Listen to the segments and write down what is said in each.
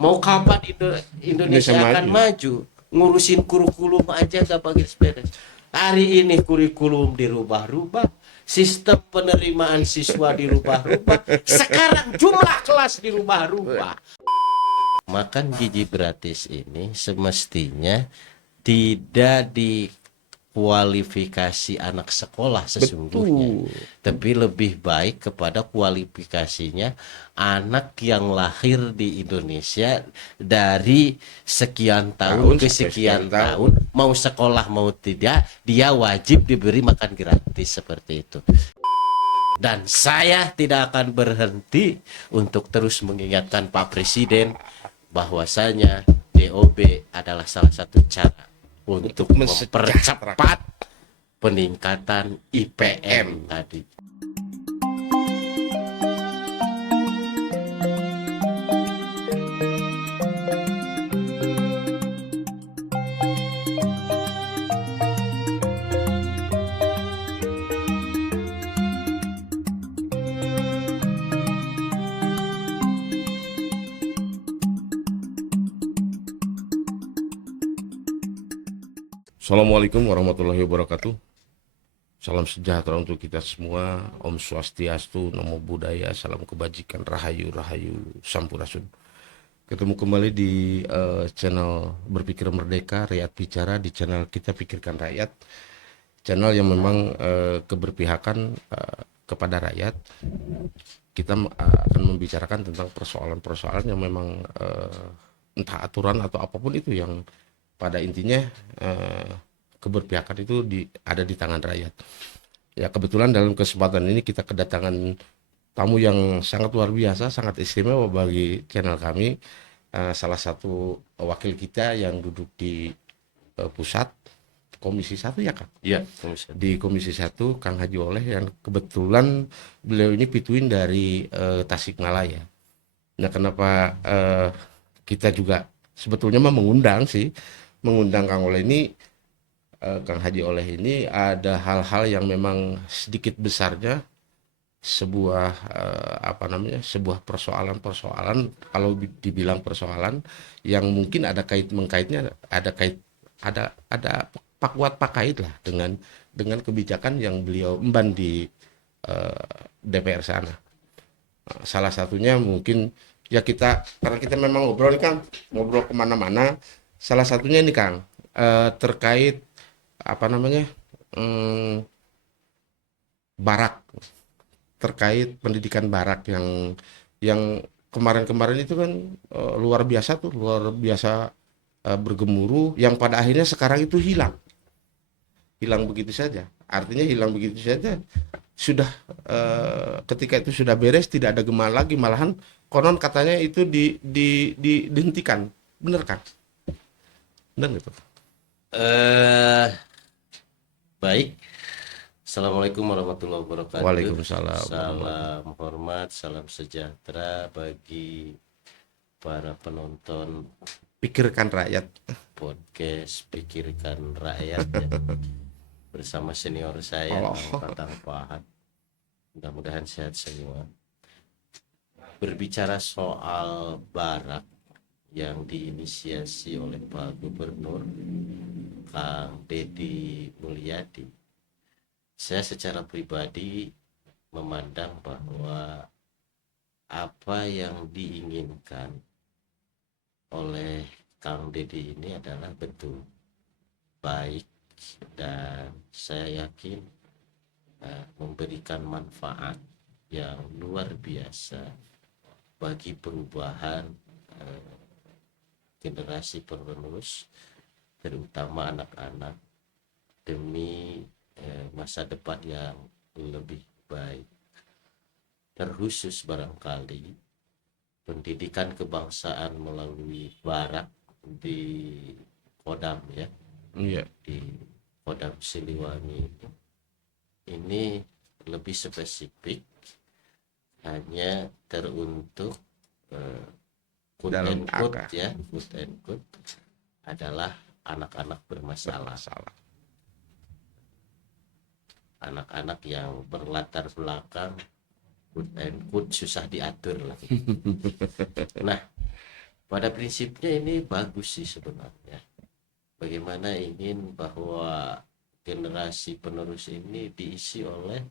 Mau kapan Indonesia akan maju? Ngurusin kurikulum aja gak beres-beres. Hari ini kurikulum dirubah-rubah, sistem penerimaan siswa dirubah-rubah, sekarang jumlah kelas dirubah-rubah. Makan gizi gratis ini semestinya tidak dikualifikasi anak sekolah sesungguhnya. Betul. Tapi lebih baik kepada kualifikasinya anak yang lahir di Indonesia dari sekian tahun ke sekian tahun, mau sekolah mau tidak, dia wajib diberi makan gratis seperti itu. Dan saya tidak akan berhenti untuk terus mengingatkan Pak Presiden bahwasanya DOB adalah salah satu cara untuk mempercepat peningkatan IPM tadi. Assalamualaikum warahmatullahi wabarakatuh. Salam sejahtera untuk kita semua. Om Swastiastu, Namo Buddhaya, salam kebajikan, rahayu, rahayu, sampurasun. Ketemu kembali di channel Berpikir Merdeka, Rakyat Bicara, di channel Kita Pikirkan Rakyat. Channel yang memang keberpihakan kepada rakyat. Kita akan membicarakan tentang persoalan-persoalan yang memang entah aturan atau apapun itu yang pada intinya keberpihakan itu ada di tangan rakyat. Ya, kebetulan dalam kesempatan ini kita kedatangan tamu yang sangat luar biasa, sangat istimewa bagi channel kami. Salah satu wakil kita yang duduk di pusat Komisi 1 ya Kang? Iya, di Komisi 1, Kang Haji Oleh, yang kebetulan beliau ini pituin dari Tasikmalaya. Nah, kenapa kita juga sebetulnya mengundang Kang Oleh ini, Kang Haji Oleh ini, ada hal-hal yang memang sedikit besarnya sebuah sebuah persoalan, kalau dibilang persoalan yang mungkin ada mengkaitnya, ada pakuat pakait lah dengan kebijakan yang beliau emban di DPR sana. Salah satunya mungkin ya karena kita memang ngobrol kemana-mana. Salah satunya ini Kang, terkait barak, terkait pendidikan barak yang kemarin-kemarin itu kan luar biasa bergemuruh, yang pada akhirnya sekarang itu hilang begitu saja. Artinya hilang begitu saja. Sudah ketika itu sudah beres, tidak ada gema lagi, malahan konon katanya itu dihentikan. Bener kan? Bener gitu. Baik. Assalamualaikum warahmatullahi wabarakatuh. Waalaikumsalam. Salam hormat, salam sejahtera bagi para penonton Pikirkan Rakyat podcast Pikirkan Rakyat ya. Bersama senior saya Tatang Pahat. Mudah-mudahan sehat semua. Berbicara soal barak yang diinisiasi oleh Pak Gubernur Kang Deddy Mulyadi, saya secara pribadi memandang bahwa apa yang diinginkan oleh Kang Deddy ini adalah betul baik, dan saya yakin memberikan manfaat yang luar biasa bagi perubahan generasi penerus, terutama anak-anak, demi masa depan yang lebih baik. Terkhusus barangkali pendidikan kebangsaan melalui barak di Kodam ya, di Kodam Siliwangi ini lebih spesifik, hanya teruntuk quote and quote adalah anak-anak bermasalah. Anak-anak yang berlatar belakang quote and quote susah diatur lah. Nah, pada prinsipnya ini bagus sih sebenarnya. Bagaimana ingin bahwa generasi penerus ini diisi oleh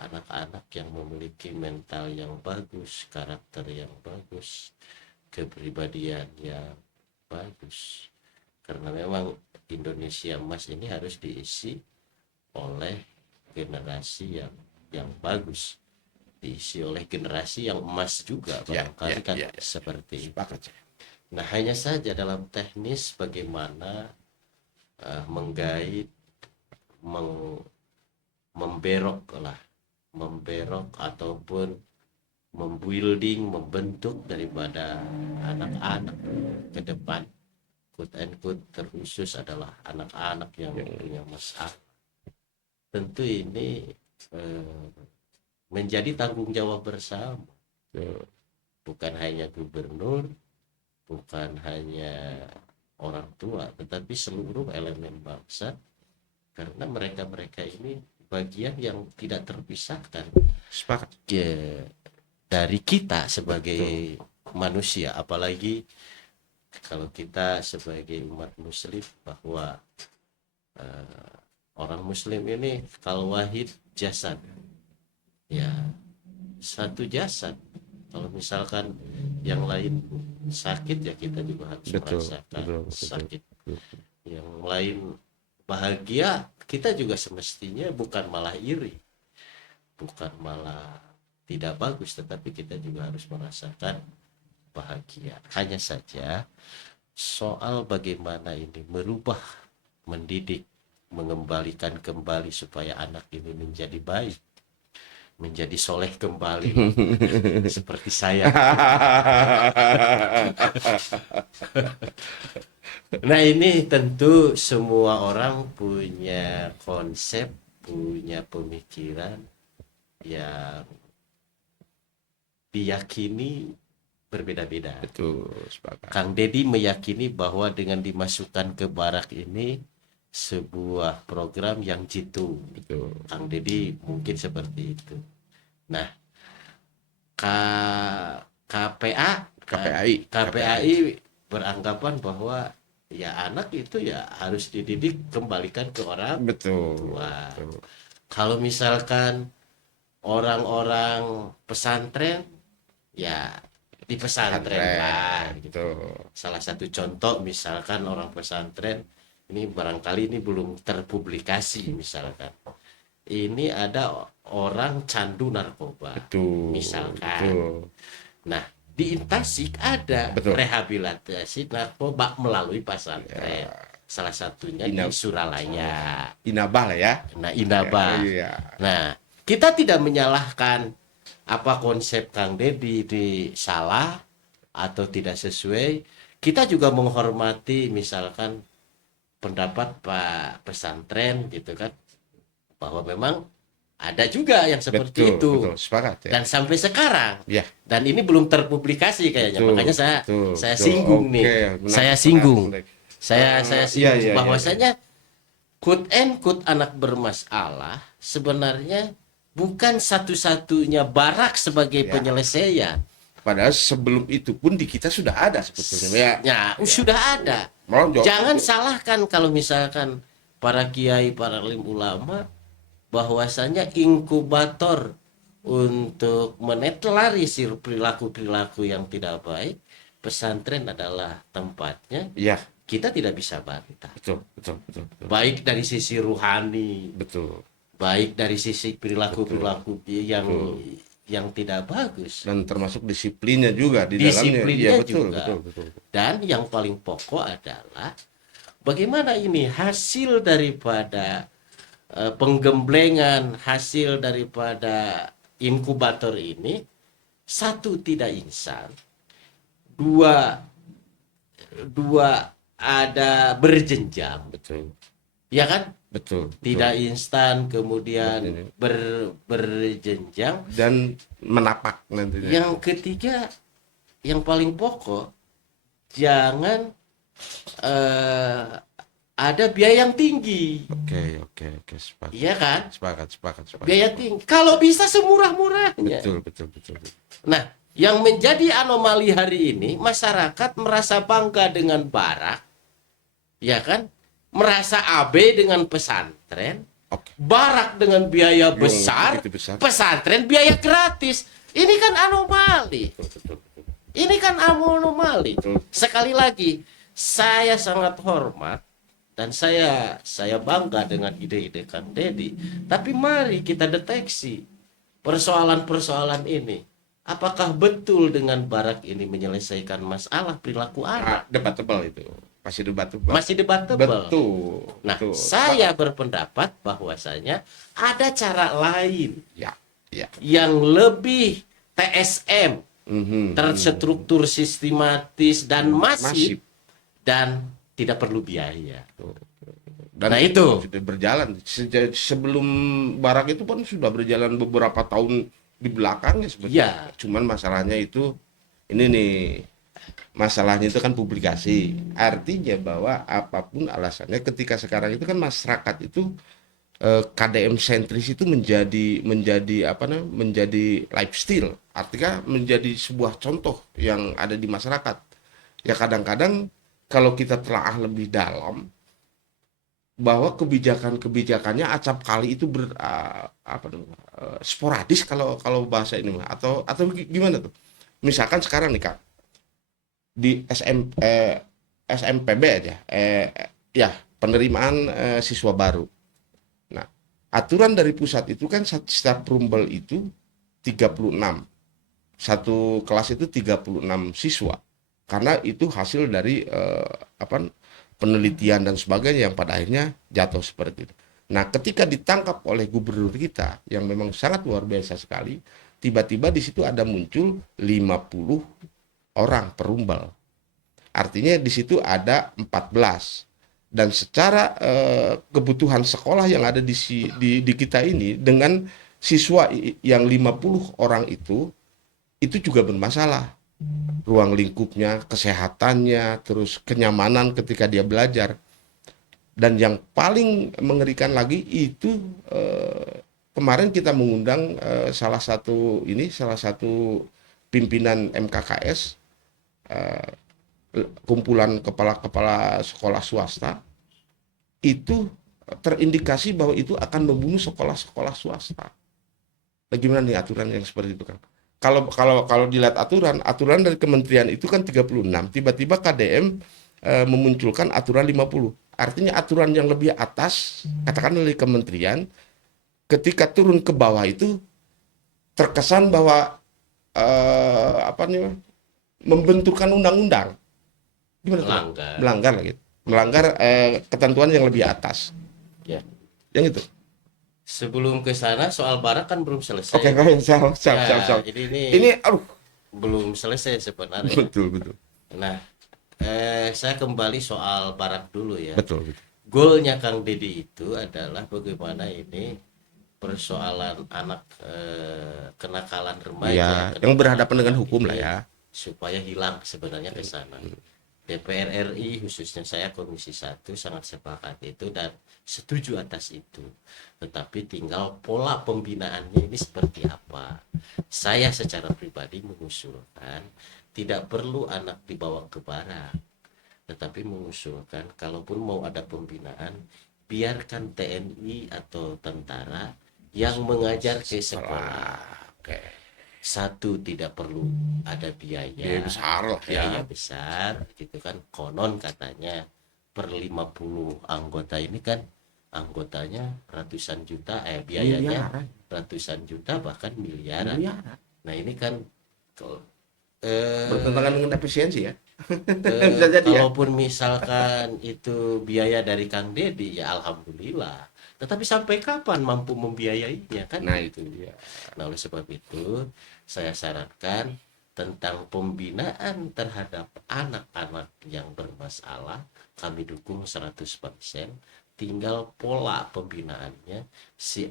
anak-anak yang memiliki mental yang bagus, karakter yang bagus, kepribadian yang bagus. Karena memang Indonesia Emas ini harus diisi oleh generasi yang bagus, diisi oleh generasi yang emas juga barangkali kan seperti itu. Nah, hanya saja dalam teknis bagaimana menggait, memberok ataupun membentuk daripada anak-anak ke depan, quote and quote, terkhusus adalah anak-anak yang punya masalah. Tentu ini menjadi tanggung jawab bersama, bukan hanya gubernur, bukan hanya orang tua, tetapi seluruh elemen bangsa, karena mereka ini bagian yang tidak terpisahkan dari kita sebagai manusia, apalagi kalau kita sebagai umat muslim, bahwa orang muslim ini kal wahid jasad, ya satu jasad. Kalau misalkan yang lain sakit, ya kita juga harus merasakan sakit. Yang lain bahagia, kita juga semestinya bukan malah iri, bukan malah tidak bagus, tetapi kita juga harus merasakan bahagia. Hanya saja soal bagaimana ini merubah, mendidik, mengembalikan kembali supaya anak ini menjadi baik, menjadi soleh kembali seperti saya. Nah, ini tentu semua orang punya konsep, punya pemikiran yang diyakini berbeda-beda. Betul, sepakat. Kang Deddy meyakini bahwa dengan dimasukkan ke barak ini sebuah program yang jitu. Betul. Kang Deddy mungkin seperti itu. Nah, KPAI beranggapan bahwa ya anak itu ya harus dididik kembalikan ke orang tua. Betul. Kalau misalkan orang-orang pesantren, ya di pesantren lah gitu. Salah satu contoh misalkan orang pesantren ini, barangkali ini belum terpublikasi, misalkan ini ada orang candu narkoba, misalkan. Nah, di Tasik ada rehabilitasi narkoba melalui pesantren. Salah satunya di Suralaya. Inabah lah ya. Nah, Inabah. Nah, kita tidak menyalahkan apa konsep Kang Deddy di salah atau tidak sesuai. Kita juga menghormati misalkan pendapat Pak pesantren gitu kan, bahwa memang ada juga yang seperti itu. Betul, sepakat ya. Dan sampai sekarang dan ini belum terpublikasi kayaknya, makanya saya singgung nih. Saya singgung bahwasanya quote and quote anak bermasalah sebenarnya bukan satu-satunya barak sebagai penyelesaian. Padahal sebelum itu pun di kita sudah ada sebetulnya. Sudah ada. Jangan salahkan kalau misalkan para kiai, para alim ulama, bahwasanya inkubator untuk menetralisir perilaku-perilaku yang tidak baik, pesantren adalah tempatnya. Kita tidak bisa bantah. Betul. Baik dari sisi ruhani, baik dari sisi perilaku-perilaku yang tidak bagus, dan termasuk disiplinnya juga di dalamnya. Betul. Dan yang paling pokok adalah bagaimana ini hasil daripada penggemblengan, hasil daripada inkubator ini, satu tidak instan, dua ada berjenjang, ya kan? Tidak instan, kemudian berjenjang dan menapak nantinya. Yang ketiga, yang paling pokok, jangan ada biaya yang tinggi. Oke, sepakat. Iya kan? Sepakat. Biaya tinggi. Kalau bisa semurah-murahnya. Betul. Nah, Yang menjadi anomali hari ini, masyarakat merasa bangga dengan barak, ya kan? Merasa AB dengan pesantren, Oke. barak dengan biaya Yang besar, begitu besar. pesantren biaya gratis. Ini kan anomali. Betul. Ini kan anomali. Betul. Sekali lagi, saya sangat hormat dan saya bangga dengan ide-ide Kang Deddy. Tapi mari kita deteksi persoalan-persoalan ini. Apakah betul dengan barak ini menyelesaikan masalah perilaku anak? Debatable itu. Masih debatable. Masih debatable. Betul. Nah, betul. saya berpendapat bahwasanya ada cara lain Ya. yang lebih TSM, Mhm. terstruktur, sistematis dan Masif. masif dan tidak perlu biaya. Dan Nah, itu. sudah berjalan sebelum barak itu pun sudah berjalan beberapa tahun di belakangnya sebetulnya. Ya. Cuman masalahnya itu ini nih, masalahnya itu kan publikasi. Artinya bahwa apapun alasannya, ketika sekarang itu kan masyarakat itu KDM sentris itu menjadi apa namanya, menjadi lifestyle. Artinya menjadi sebuah contoh yang ada di masyarakat. Ya kadang-kadang kalau kita telaah lebih dalam, bahwa kebijakannya acap kali itu sporadis, kalau bahasa ini mah, atau gimana tuh. Misalkan sekarang nih Kak, di SMPB aja, ya penerimaan siswa baru. Nah, aturan dari pusat itu kan setiap perumbel itu 36. Satu kelas itu 36 siswa. Karena itu hasil dari penelitian dan sebagainya yang pada akhirnya jatuh seperti itu. Nah, ketika ditangkap oleh gubernur kita yang memang sangat luar biasa sekali, tiba-tiba di situ ada muncul 50 orang perumbel. Artinya di situ ada 14. Dan secara kebutuhan sekolah yang ada di kita ini, dengan siswa yang 50 orang itu juga bermasalah. Ruang lingkupnya, kesehatannya, terus kenyamanan ketika dia belajar. Dan yang paling mengerikan lagi itu kemarin kita mengundang salah satu pimpinan MKKS, kumpulan kepala-kepala sekolah swasta, itu terindikasi bahwa itu akan membunuh sekolah-sekolah swasta. Bagaimana nih aturan yang seperti itu, Kang? Kalau dilihat aturan dari kementerian itu kan 36, tiba-tiba KDM memunculkan aturan 50. Artinya aturan yang lebih atas, katakan dari kementerian, ketika turun ke bawah itu terkesan bahwa membenturkan undang-undang. Gimana? Melanggar ketentuan yang lebih atas. Ya. Yang itu. Sebelum ke sana, soal barak kan belum selesai. Oke, siap. Ini belum selesai sebenarnya. Betul. Nah, saya kembali soal barak dulu ya. Betul. Goalnya Kang Deddy itu adalah bagaimana ini persoalan anak kenakalan remaja, yang berhadapan dengan hukum lah ya, supaya hilang sebenarnya ke sana. DPR RI khususnya saya Komisi 1 sangat sepakat itu dan setuju atas itu. Tetapi tinggal pola pembinaannya ini seperti apa. Saya secara pribadi mengusulkan tidak perlu anak dibawa ke barak, tetapi mengusulkan kalaupun mau ada pembinaan, biarkan TNI atau tentara yang mengajar ke sekolah. Satu, tidak perlu ada biaya besar lah ya. Biaya besar gitu kan. Konon katanya per 50 anggota ini kan anggotanya ratusan juta, biayanya miliaran. Ratusan juta bahkan miliaran. Nah ini kan bertentangan dengan efisiensi ya. Kalaupun misalkan itu biaya dari Kang Deddy, ya alhamdulillah. Tetapi sampai kapan mampu membiayainya kan? Nah itu dia. Nah oleh sebab itu saya sarankan tentang pembinaan terhadap anak-anak yang bermasalah kami dukung 100%. Tinggal pola pembinaannya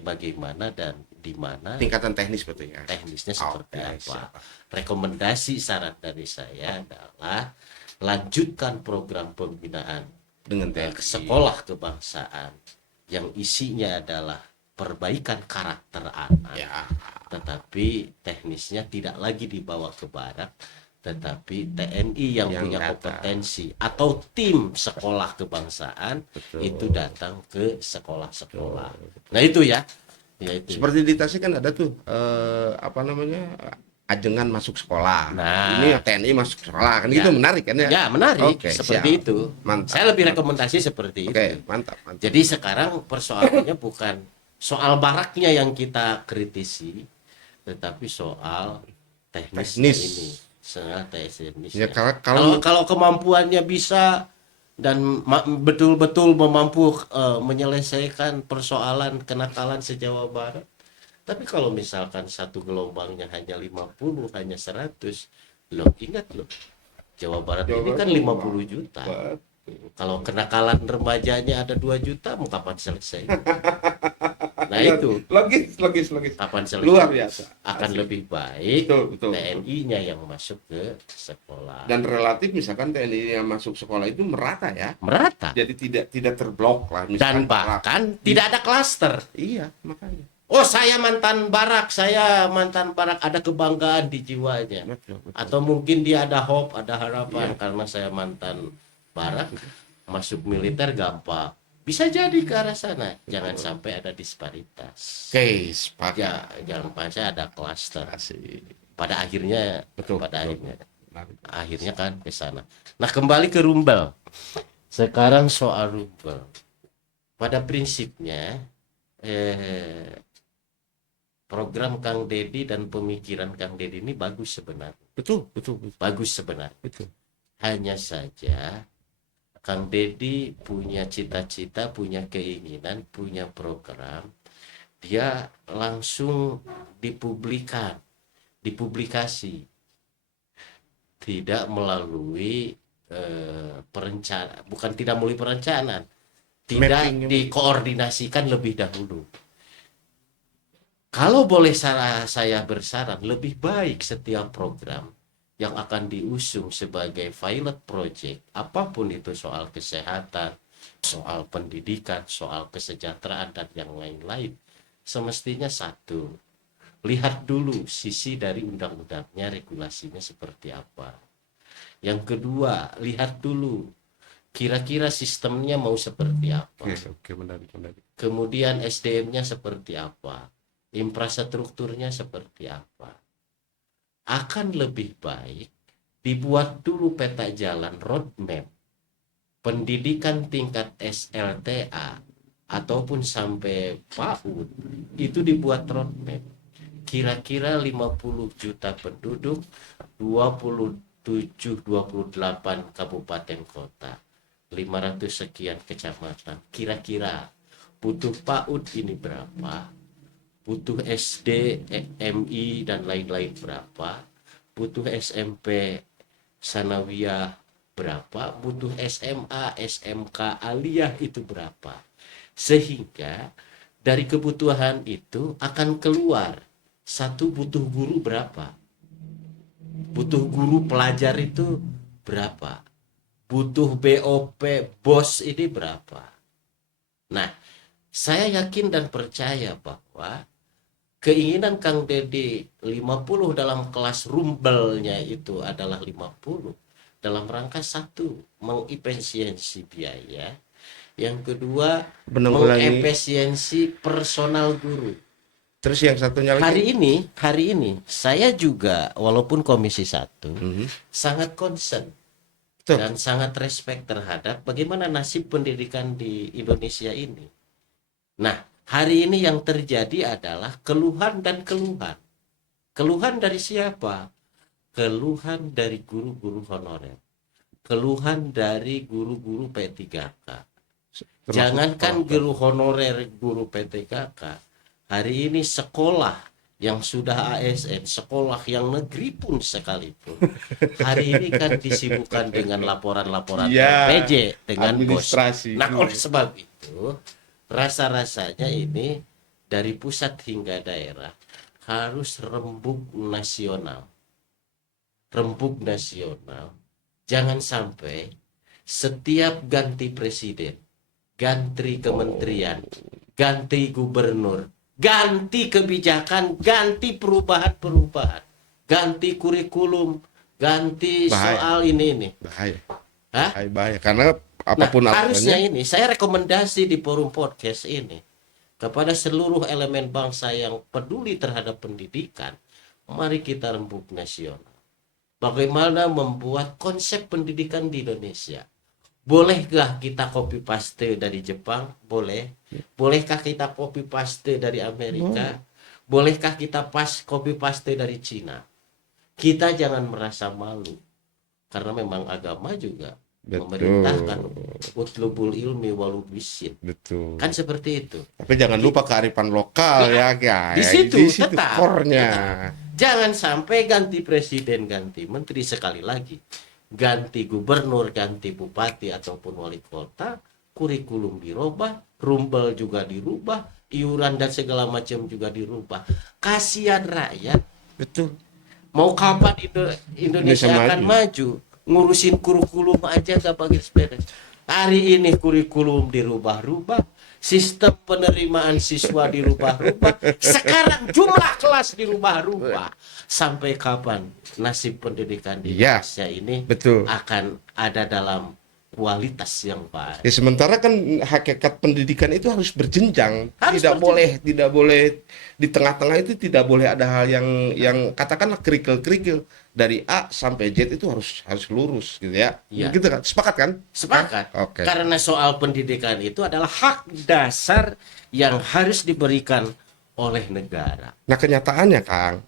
bagaimana dan di mana, tingkatan teknis betul ya. Teknisnya seperti apa. Rekomendasi saran dari saya adalah lanjutkan program pembinaan dengan sekolah kebangsaan yang isinya adalah perbaikan karakter anak, Ya. tetapi teknisnya tidak lagi dibawa ke barak, tetapi TNI yang punya datang. kompetensi atau tim sekolah kebangsaan itu datang ke sekolah-sekolah. Nah itu ya, itu. Seperti di Tasik kan ada tuh apa namanya, ajengan masuk sekolah. Nah, Ini TNI masuk sekolah kan, ya. gitu menarik kan ya? Ya menarik, Oke, seperti siap. itu. Mantap. Saya lebih rekomendasi seperti Oke, itu. mantap. Jadi sekarang persoalannya bukan soal baraknya yang kita kritisi, tetapi soal teknisnya Teknis. ini, soal Ya, teknisnya. kalau Kalau kemampuannya bisa dan betul-betul mampu menyelesaikan persoalan kenakalan se-Jawa Barat. Tapi kalau misalkan satu gelombangnya hanya 50, hanya 100, loh ingat loh, Jawa Barat ini kan 50 juta. Kalau kenakalan remajanya ada 2 juta, mau kapan selesai? Nah itu, logis. kapan selesai? Luar biasa. Akan lebih baik Betul. TNI-nya yang masuk ke sekolah. Dan relatif misalkan TNI yang masuk sekolah itu merata ya. Merata. Jadi tidak terblok lah. Dan bahkan tidak ada klaster. Iya, makanya. Oh saya mantan barak, ada kebanggaan di jiwanya. Betul. Atau mungkin dia ada hope, ada harapan karena saya mantan barak, masuk militer gampang. Bisa jadi ke arah sana. Jangan sampai ada disparitas. Oke, sepakat. Ya, jangan sampai ada klaster. Asik. Pada akhirnya, Betul. akhirnya kan ke sana. Nah kembali ke Rumbel. Sekarang soal Rumbel. Pada prinsipnya, program Kang Deddy dan pemikiran Kang Deddy ini bagus sebenarnya. Betul. Bagus sebenarnya. Betul. Hanya saja Kang Deddy punya cita-cita, punya keinginan, punya program. Dia langsung dipublikasi. Tidak melalui bukan tidak melalui perencanaan. Tidak dikoordinasikan lebih dahulu. Kalau boleh saya bersaran, lebih baik setiap program yang akan diusung sebagai pilot project, apapun itu, soal kesehatan, soal pendidikan, soal kesejahteraan, dan yang lain-lain, semestinya satu, lihat dulu sisi dari undang-undangnya, regulasinya seperti apa. Yang kedua, lihat dulu kira-kira sistemnya mau seperti apa. Oke, menarik. Kemudian SDM-nya seperti apa. Infrastrukturnya seperti apa. Akan lebih baik dibuat dulu peta jalan, roadmap pendidikan tingkat SLTA ataupun sampai PAUD, itu dibuat roadmap. Kira-kira 50 juta penduduk, 27-28 kabupaten kota, 500 sekian kecamatan. Kira-kira butuh PAUD ini berapa? Butuh SD, MI dan lain-lain berapa, butuh SMP, sanawiyah berapa, butuh SMA, SMK, aliyah itu berapa. Sehingga dari kebutuhan itu akan keluar, satu, butuh guru berapa, butuh guru pelajar itu berapa, butuh BOP bos ini berapa. Nah, saya yakin dan percaya bahwa keinginan Kang Deddy 50 dalam kelas rumbelnya itu adalah 50 dalam rangka satu, mengefisiensi biaya, yang kedua mengefisiensi personal guru. Terus yang satunya lagi, hari ini saya juga walaupun Komisi 1 sangat concern dan sangat respect terhadap bagaimana nasib pendidikan di Indonesia ini. Nah, hari ini yang terjadi adalah keluhan dan keluhan. Keluhan dari siapa? Keluhan dari guru-guru honorer. Keluhan dari guru-guru P3K. Jangankan guru honorer, guru P3K. Hari ini sekolah yang sudah ASN, sekolah yang negeri pun sekalipun, hari ini kan disibukkan dengan laporan-laporan PJ dengan bos. Nah, oleh sebab itu, rasa-rasanya ini dari pusat hingga daerah harus rembuk nasional. Jangan sampai setiap ganti presiden, ganti kementerian, ganti gubernur, ganti kebijakan, ganti perubahan-perubahan, ganti kurikulum, ganti Bahaya. soal ini. Bahaya. Hah? Bahaya. Karena apapun Harusnya aturannya, ini saya rekomendasi di forum podcast ini kepada seluruh elemen bangsa yang peduli terhadap pendidikan, mari kita rembuk nasional. Bagaimana membuat konsep pendidikan di Indonesia? Bolehkah kita copy paste dari Jepang? Boleh. Bolehkah kita copy paste dari Amerika? Bolehkah kita copy paste dari Cina? Kita jangan merasa malu. Karena memang agama juga memerintahkan utlubul ilmi walau bisin. betul. Kan seperti itu. Tapi jangan lupa kearifan lokal ya, guys. Di situ tetap, core-nya. Jangan sampai ganti presiden, ganti menteri, sekali lagi ganti gubernur, ganti bupati ataupun wali kota, kurikulum dirubah, rumbel juga dirubah, iuran dan segala macam juga dirubah. Kasihan rakyat. Betul. Mau kapan Indonesia akan maju? Ngurusin kurikulum aja gak beres-beres. Hari ini kurikulum dirubah-rubah, sistem penerimaan siswa dirubah-rubah, sekarang jumlah kelas dirubah-rubah. Sampai kapan nasib pendidikan di Indonesia ini akan ada dalam kualitas yang baik? Ya, sementara kan hakikat pendidikan itu harus berjenjang, tidak boleh di tengah-tengah itu, tidak boleh ada hal yang katakanlah kerikil-kerikil. Dari A sampai Z itu harus lurus gitu ya. Gitu kan? Sepakat kan? Sepakat. Okay. Karena soal pendidikan itu adalah hak dasar yang harus diberikan oleh negara. Nah, kenyataannya Kang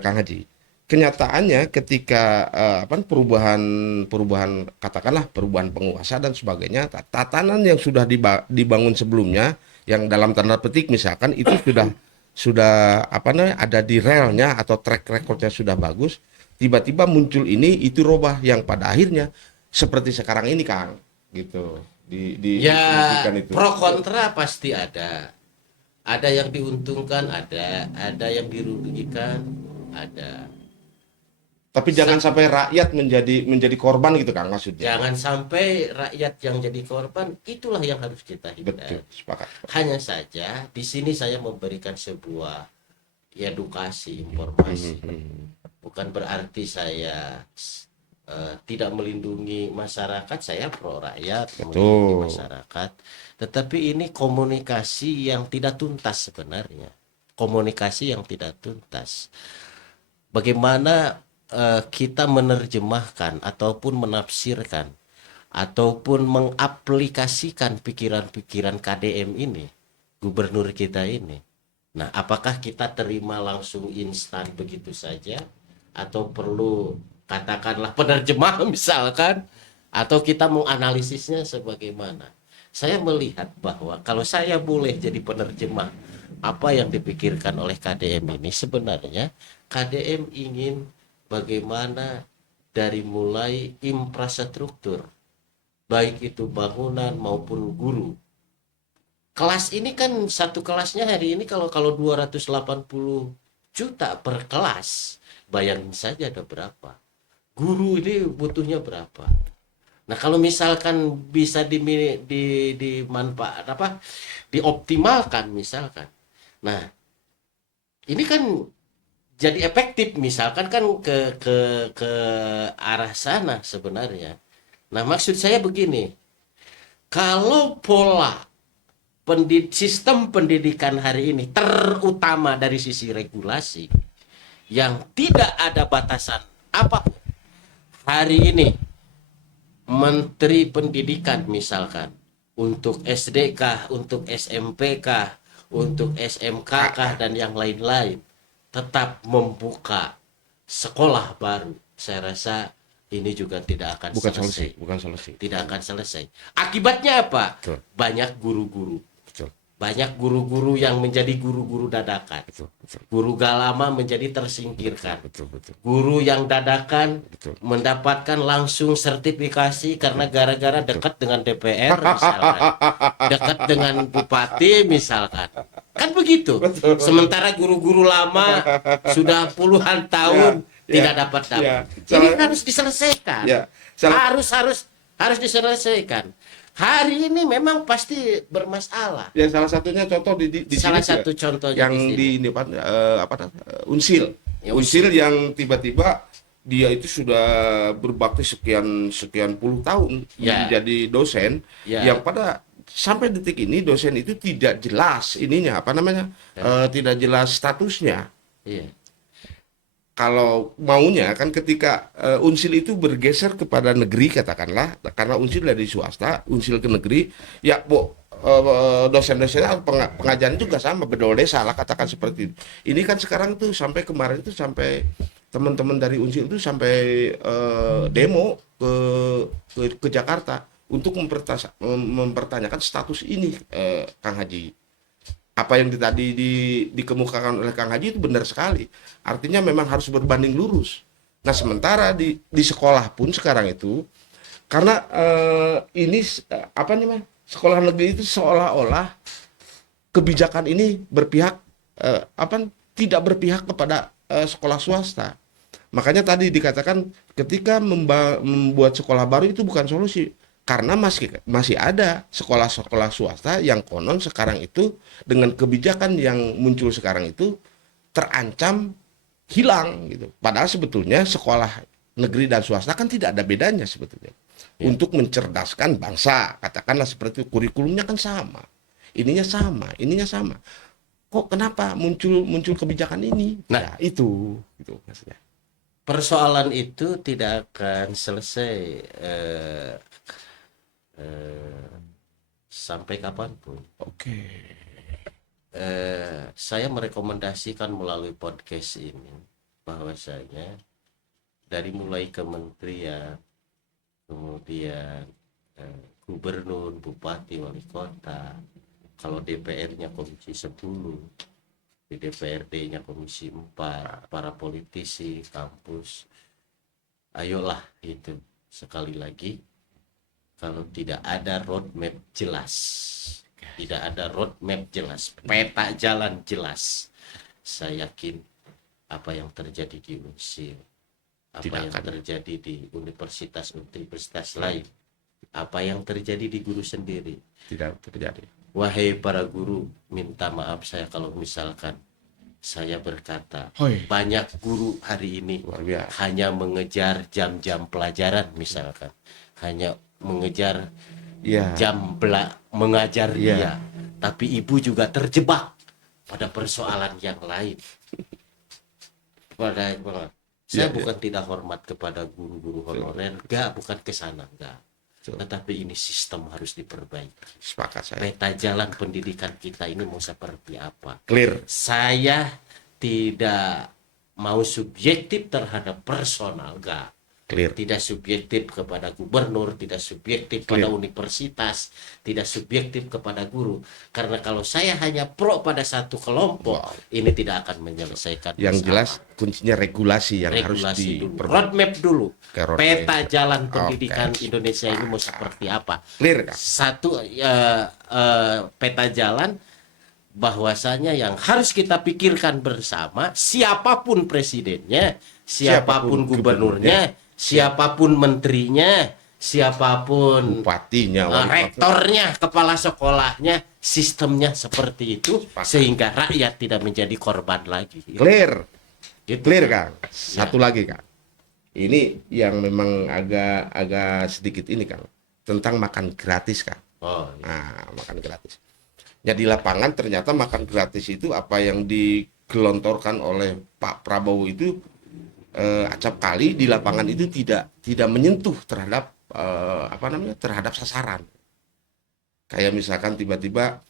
Haji, kenyataannya ketika perubahan katakanlah perubahan penguasa dan sebagainya, tatanan yang sudah dibangun sebelumnya yang dalam tanda petik misalkan itu sudah ada di relnya atau track recordnya sudah bagus, tiba-tiba muncul itu robah yang pada akhirnya seperti sekarang ini, Kang, gitu. Ya, itu. Pro kontra pasti ada. Ada yang diuntungkan, ada yang dirugikan, ada. Tapi jangan sampai rakyat menjadi korban gitu, Kang, maksudnya. Jangan sampai rakyat yang jadi korban, itulah yang harus kita hindari. Betul, sepakat. Hanya saja di sini saya memberikan sebuah edukasi, informasi. Bukan berarti saya tidak melindungi masyarakat, saya pro rakyat, melindungi masyarakat. Tetapi ini komunikasi yang tidak tuntas sebenarnya. Komunikasi yang tidak tuntas. Bagaimana kita menerjemahkan ataupun menafsirkan ataupun mengaplikasikan pikiran-pikiran KDM ini, gubernur kita ini. Nah, apakah kita terima langsung instan begitu saja? Atau perlu katakanlah penerjemah misalkan, atau kita menganalisisnya sebagaimana? Saya melihat bahwa kalau saya boleh jadi penerjemah apa yang dipikirkan oleh KDM ini, sebenarnya KDM ingin bagaimana dari mulai infrastruktur, baik itu bangunan maupun guru. Kelas ini kan satu kelasnya hari ini kalau 280 juta per kelas. Bayangin saja ada berapa. Guru ini butuhnya berapa. Nah, kalau misalkan bisa dioptimalkan misalkan. Nah, ini kan jadi efektif misalkan kan ke arah sana sebenarnya. Nah, maksud saya begini. Kalau pola sistem pendidikan hari ini terutama dari sisi regulasi yang tidak ada batasan apapun. Hari ini Menteri Pendidikan misalkan untuk SD kah, untuk SMP kah, untuk SMK kah dan yang lain-lain tetap membuka sekolah baru. Saya rasa ini juga tidak akan selesai. Bukan solusi. Tidak akan selesai. Akibatnya apa? Betul. Banyak guru-guru. Banyak guru-guru yang menjadi guru-guru dadakan. Guru galama menjadi tersingkirkan. Guru yang dadakan mendapatkan langsung sertifikasi karena gara-gara dekat dengan DPR misalkan. Dekat dengan bupati misalkan. Kan begitu. Sementara guru-guru lama sudah puluhan tahun tidak dapat. Ini harus diselesaikan. Harus harus diselesaikan. Hari ini memang pasti bermasalah. Ya salah satunya contoh di Salah sini satu contohnya yang di sini. di ini Unsil. Ya, Unsil yang tiba-tiba dia itu sudah berbakti sekian sekian puluh tahun Ya. menjadi dosen Ya. yang pada sampai detik ini dosen itu tidak jelas ininya tidak jelas statusnya. Iya. Kalau maunya kan ketika Unsil itu bergeser kepada negeri katakanlah, karena Unsil dari swasta, Unsil ke negeri, ya dosen-dosen pengajaran juga sama, bedol desa lah katakan seperti itu. Ini kan sekarang tuh sampai kemarin itu sampai teman-teman dari Unsil itu sampai demo ke Jakarta untuk mempertanyakan status ini, Kang Haji. Apa yang tadi dikemukakan oleh Kang Haji itu benar sekali. Artinya memang harus berbanding lurus. Nah, sementara di sekolah pun sekarang itu karena sekolah negeri itu seolah-olah kebijakan ini berpihak tidak berpihak kepada sekolah swasta. Makanya tadi dikatakan ketika membuat sekolah baru itu bukan solusi. Karena masih ada sekolah-sekolah swasta yang konon sekarang itu dengan kebijakan yang muncul sekarang itu terancam hilang gitu. Padahal sebetulnya sekolah negeri dan swasta kan tidak ada bedanya sebetulnya. Untuk mencerdaskan bangsa, katakanlah seperti itu, kurikulumnya kan sama. Ininya sama. Kok kenapa muncul kebijakan ini? Nah, itu gitu maksudnya. Persoalan itu tidak akan selesai sampai kapanpun. Oke. Saya merekomendasikan melalui podcast ini bahwasanya dari mulai kementerian, kemudian gubernur, bupati, wali kota, kalau DPR-nya komisi 10, di DPRD-nya komisi 4, para politisi, kampus, ayolah itu sekali lagi, kalau tidak ada roadmap jelas, peta jalan jelas, saya yakin apa yang terjadi di Unsil, apa yang terjadi di universitas lain, apa yang terjadi di guru sendiri, tidak terjadi. Wahai para guru, minta maaf saya kalau misalkan saya berkata, banyak guru hari ini hanya mengejar jam-jam pelajaran misalkan, hanya mengejar jam mengajar dia, tapi ibu juga terjebak pada persoalan yang lain. Saya bukan tidak hormat kepada guru-guru honorer, bukan kesana, tetapi ini sistem harus diperbaiki. Sepakat saya. Peta jalan pendidikan kita ini mau seperti apa? Clear. Saya tidak mau subjektif terhadap personal, Clear. Tidak subjektif kepada gubernur, tidak subjektif pada universitas, tidak subjektif kepada guru. Karena kalau saya hanya pro pada satu kelompok, ini tidak akan menyelesaikan yang masalah. Jelas kuncinya regulasi yang harus roadmap dulu. Peta jalan pendidikan Indonesia ini mau seperti apa? Clear. Satu peta jalan bahwasanya yang harus kita pikirkan bersama, siapapun presidennya, siapapun gubernurnya, siapapun menterinya, siapapun bupatinya, rektornya, kepala sekolahnya, sistemnya seperti itu sehingga rakyat tidak menjadi korban lagi. Clear. Gitu. Clear, Kang. Satu lagi, Kang. Ini yang memang agak sedikit ini, Kang. Tentang makan gratis, Kang. Nah, makan gratis. Ya di lapangan ternyata makan gratis itu apa yang digelontorkan oleh Pak Prabowo itu acap kali di lapangan itu tidak menyentuh terhadap terhadap sasaran. Kayak misalkan tiba-tiba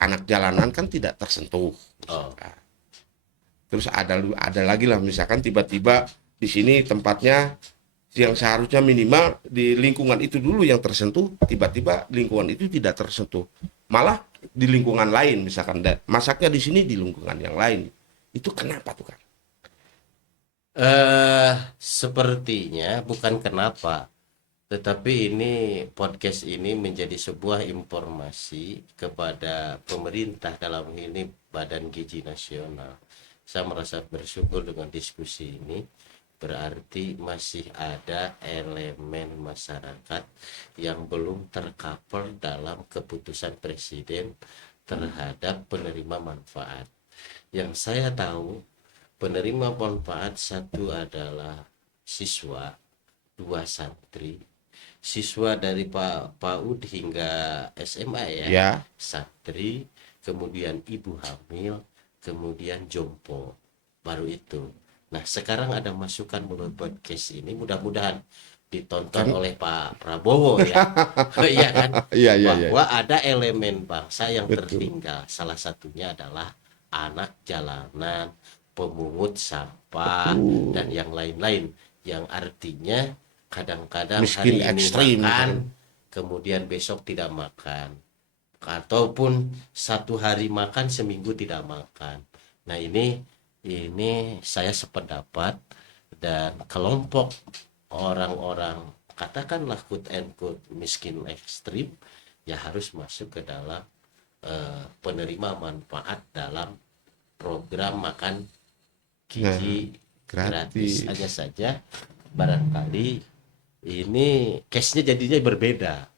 anak jalanan kan tidak tersentuh. Terus ada lagi lah misalkan tiba-tiba di sini tempatnya yang seharusnya minimal di lingkungan itu dulu yang tersentuh, tiba-tiba lingkungan itu tidak tersentuh. Malah di lingkungan lain misalkan masaknya di sini di lingkungan yang lain. Itu kenapa tuh, Kang? Sepertinya bukan kenapa, tetapi ini podcast ini menjadi sebuah informasi kepada pemerintah, dalam ini Badan Gizi Nasional. Saya merasa bersyukur dengan diskusi ini berarti masih ada elemen masyarakat yang belum tercover dalam keputusan presiden terhadap penerima manfaat. Yang saya tahu, penerima manfaat satu adalah siswa, dua santri, siswa dari PAUD hingga SMA Ya. santri, kemudian ibu hamil, kemudian jompo, baru itu. Nah, sekarang ada masukan melalui podcast ini, mudah-mudahan ditonton oleh Pak Prabowo ya. Iya kan? Iya, iya, iya. Bahwa ada elemen bangsa yang Betul. tertinggal. Salah satunya adalah anak jalanan, pemungut sampah, dan yang lain-lain. Yang artinya kadang-kadang Miskin hari ini ekstrim, makan, kemudian besok tidak makan. Ataupun satu hari makan, seminggu tidak makan. Nah, ini saya sependapat, dan kelompok orang-orang katakanlah quote and quote miskin ekstrim ya harus masuk ke dalam penerima manfaat dalam program makan gizi gratis. Hanya saja barangkali ini case-nya jadinya berbeda.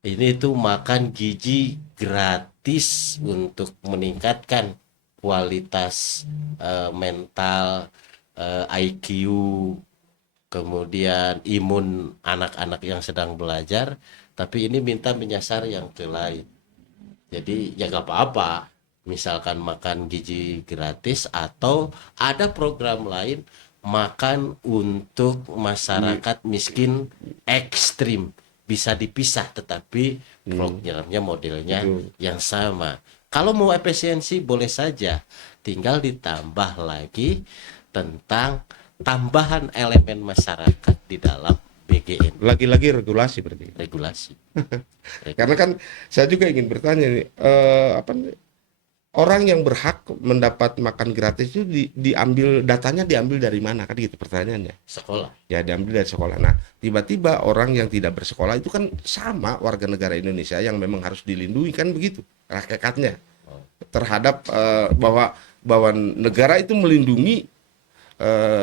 Ini tuh makan gizi gratis untuk meningkatkan kualitas mental, IQ, kemudian imun anak-anak yang sedang belajar, tapi ini minta menyasar yang ke lain. Jadi ya gak apa-apa, misalkan makan gizi gratis atau ada program lain makan untuk masyarakat miskin ekstrim, bisa dipisah tetapi programnya modelnya yang sama. Kalau mau efisiensi boleh saja, tinggal ditambah lagi tentang tambahan elemen masyarakat di dalam BGN. Lagi-lagi regulasi berarti. Regulasi. Karena kan saya juga ingin bertanya nih, orang yang berhak mendapat makan gratis itu diambil datanya, diambil dari mana, kan gitu pertanyaannya. Sekolah. Ya, diambil dari sekolah. Nah, tiba-tiba orang yang tidak bersekolah itu kan sama warga negara Indonesia yang memang harus dilindungi, kan begitu hakikatnya, terhadap bahwa negara itu melindungi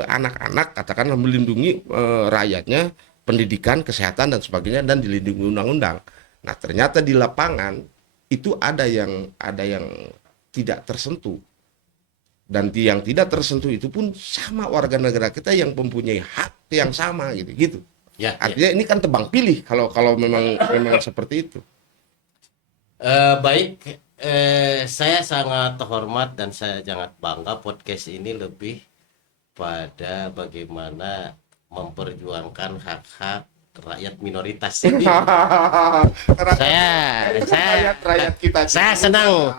anak-anak, katakanlah melindungi rakyatnya, pendidikan, kesehatan dan sebagainya, dan dilindungi undang-undang. Nah, ternyata di lapangan itu ada yang tidak tersentuh, dan yang tidak tersentuh itu pun sama warga negara kita yang mempunyai hak yang sama gitu. Ya, artinya ini kan tebang pilih kalau memang seperti itu. Baik, saya sangat hormat dan saya sangat bangga podcast ini lebih pada bagaimana memperjuangkan hak-hak rakyat minoritas ini. rakyat kita saya senang.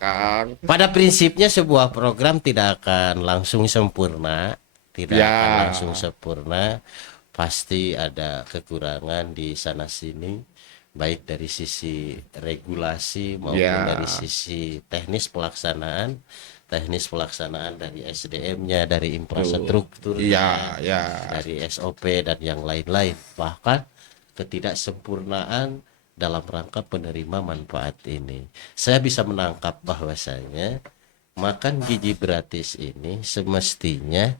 Kang. Pada prinsipnya sebuah program tidak akan langsung sempurna, akan langsung sempurna, pasti ada kekurangan di sana sini, baik dari sisi regulasi maupun dari sisi teknis pelaksanaan dari SDM-nya, dari infrastrukturnya, dari SOP dan yang lain-lain, bahkan ketidaksempurnaan dalam rangka penerima manfaat ini. Saya bisa menangkap bahwasanya makan gizi gratis ini semestinya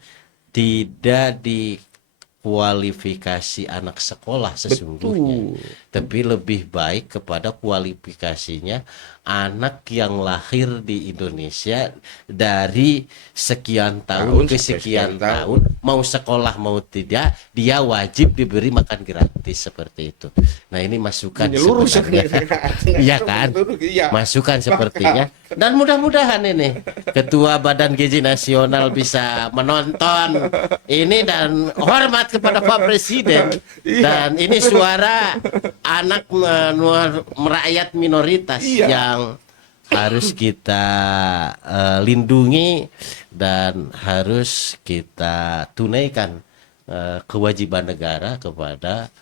tidak dikualifikasi anak sekolah sesungguhnya. Tapi lebih baik kepada kualifikasinya anak yang lahir di Indonesia dari sekian tahun ke sekian tahun, mau sekolah mau tidak, dia wajib diberi makan gratis seperti itu. Nah, ini masukan sebenarnya. Iya kan? Masukan sepertinya. Dan mudah-mudahan ini Ketua Badan Gizi Nasional bisa menonton ini dan hormat kepada Pak Presiden. Dan ini suara anak rakyat minoritas yang harus kita lindungi dan harus kita tunaikan kewajiban negara kepada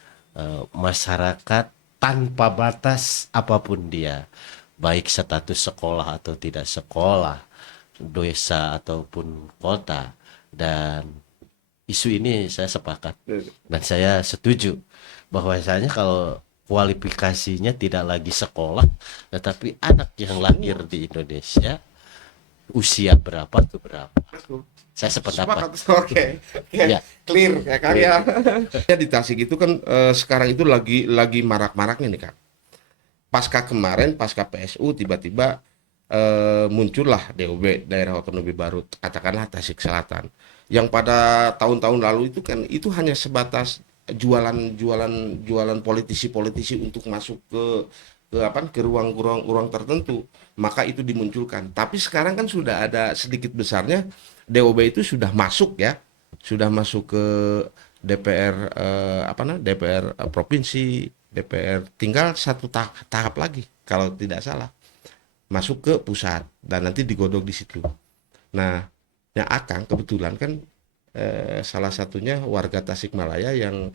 masyarakat tanpa batas apapun dia, baik status sekolah atau tidak sekolah, desa ataupun kota. Dan isu ini saya sepakat dan saya setuju bahwasanya kalau kualifikasinya tidak lagi sekolah tetapi anak yang lahir di Indonesia usia berapa ke berapa. Saya sependapat. Oke. Ya. Clear ya Kang ya. Ya di Tasik itu kan sekarang itu lagi marak-maraknya nih Kang. Pasca kemarin, pasca PSU tiba-tiba muncullah DOB, daerah otonomi baru, katakanlah Tasik Selatan. Yang pada tahun-tahun lalu itu kan itu hanya sebatas jualan politisi-politisi untuk masuk ke ruang tertentu, maka itu dimunculkan. Tapi sekarang kan sudah ada sedikit besarnya DOB itu sudah masuk ya, sudah masuk ke DPR DPR provinsi, DPR, tinggal satu tahap lagi kalau tidak salah masuk ke pusat dan nanti digodok di situ. Nah, yang Akang kebetulan kan salah satunya warga Tasikmalaya yang